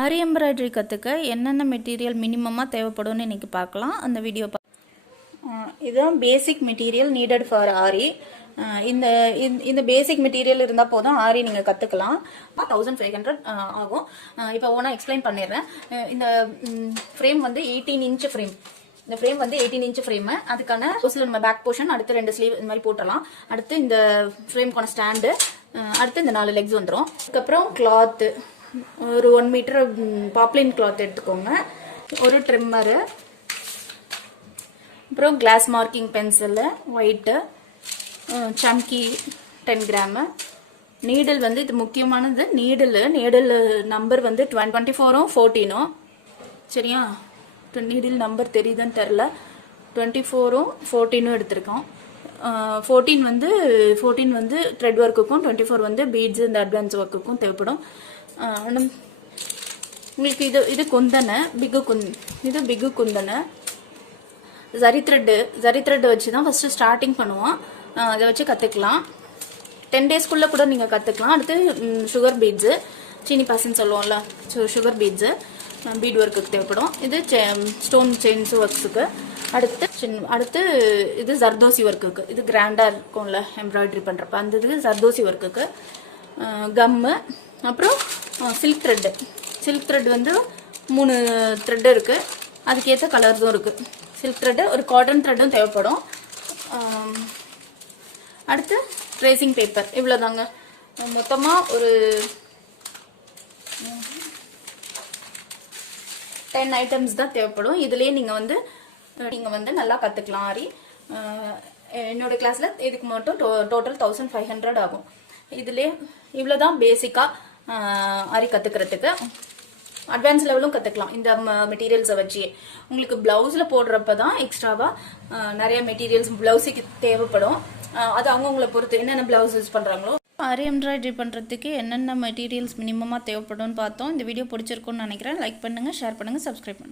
ஆரி embroidery கற்றுக்க என்னென்ன material மினிமமாக தேவைப்படும்னு இன்றைக்கி பார்க்கலாம். அந்த வீடியோ இதுதான் பேசிக் மெட்டீரியல் நீடட் ஃபார் ஆரி. இந்த இந்த பேசிக் மெட்டீரியல் இருந்தால் போதும் ஆரி நீங்கள் கற்றுக்கலாம். 1500 ஆகும். இப்போ ஓனாக எக்ஸ்பிளைன் பண்ணிடுறேன். இந்த ஃப்ரேம் வந்து 18 இன்ச் ஃப்ரேம். இந்த ஃப்ரேம் வந்து 18 இன்ச் ஃப்ரேமு. அதுக்கான நம்ம பேக் போர்ஷன் அடுத்து 2 ஸ்லீவ் இந்த மாதிரி போட்டலாம். அடுத்து இந்த ஃப்ரேம்க்கான ஸ்டாண்டு, அடுத்து இந்த 4 லெக்ஸ் வந்துடும். அதுக்கப்புறம் கிளாத்து ஒரு 1 மீட்டர் பாப்ளின் கிளாத் எடுத்துக்கோங்க. ஒரு ட்ரிம்மரு, அப்புறம் கிளாஸ் மார்க்கிங் பென்சிலு ஒயிட்டு, சம்கி 10 கிராமு, நீடில் வந்து இது முக்கியமானது. நீடில் நம்பர் வந்து 24ம் 14ம். சரியா? நீடில் நம்பர் தெரியுதுன்னு தெரில. 24ம் 14ம் எடுத்திருக்கோம். 14 வந்து த்ரெட் ஒர்க்குக்கும், 24 வந்து பீட்ஸ் இந்த அட்வான்ஸ் ஒர்க்குக்கும் தேவைப்படும். உங்களுக்கு இது குந்தனை, இது பிக்கு குந்தனை. ஜரி த்ரெட்டு வச்சு தான் ஃபஸ்ட்டு ஸ்டார்டிங் பண்ணுவோம். அதை வச்சு கற்றுக்கலாம். 10 டேஸ்க்குள்ளே கூட நீங்கள் கற்றுக்கலாம். அடுத்து சுகர் பீட்ஸு, சீனி பாசின்னு சொல்லுவோம்ல, சுகர் பீட்ஸு பீட் ஒர்க்குக்கு தேவைப்படும். இது ஸ்டோன் செயின்ஸ் ஒர்க்ஸுக்கு. அடுத்து இது ஜர்தோசி ஒர்க்குக்கு. இது கிராண்டாக இருக்கும்ல எம்ப்ராய்டரி பண்ணுறப்ப, அந்த இது ஜர்தோசி ஒர்க்குக்கு. கம்மு, அப்புறம் சில்க் த்ரெட் வந்து 3 த்ரெட் இருக்குது. அதுக்கேற்ற கலர்ஸும் இருக்குது. சில்க் த்ரெட்டு, ஒரு காட்டன் த்ரெட்டும் தேவைப்படும். அடுத்து ட்ரேசிங் பேப்பர். இவ்வளோதாங்க. மொத்தமாக ஒரு 10 ஐட்டம்ஸ் தான் தேவைப்படும். இதுலேயே நீங்கள் வந்து நல்லா கற்றுக்கலாம் ஆரி. என்னோட கிளாஸில் இதுக்கு மட்டும் டோட்டல் 1500 ஆகும். இதுலேயே இவ்வளோதான் பேசிக்காக ஆரி கற்றுக்கிறதுக்கு. அட்வான்ஸ் லெவலும் கற்றுக்கலாம் இந்த மெட்டீரியல்ஸை வச்சு. உங்களுக்கு ப்ளவுஸில் போடுறப்ப தான் எக்ஸ்ட்ராவாக நிறைய மெட்டீரியல்ஸ் ப்ளவுஸுக்கு தேவைப்படும். அது அவங்கவுங்கள பொறுத்து என்னென்ன ப்ளவுஸ் யூஸ் பண்ணுறாங்களோ. ஆரி எம்ப்ராய்டரி பண்ணுறதுக்கு என்னென்ன மெட்டீரியல்ஸ் மினிமமாக தேவைப்படும்னு பார்த்தோம். இந்த வீடியோ பிடிச்சிருக்குன்னு நினைக்கிறேன். லைக் பண்ணுங்கள், ஷேர் பண்ணுங்கள், சப்ஸ்கிரைப் பண்ணுங்கள்.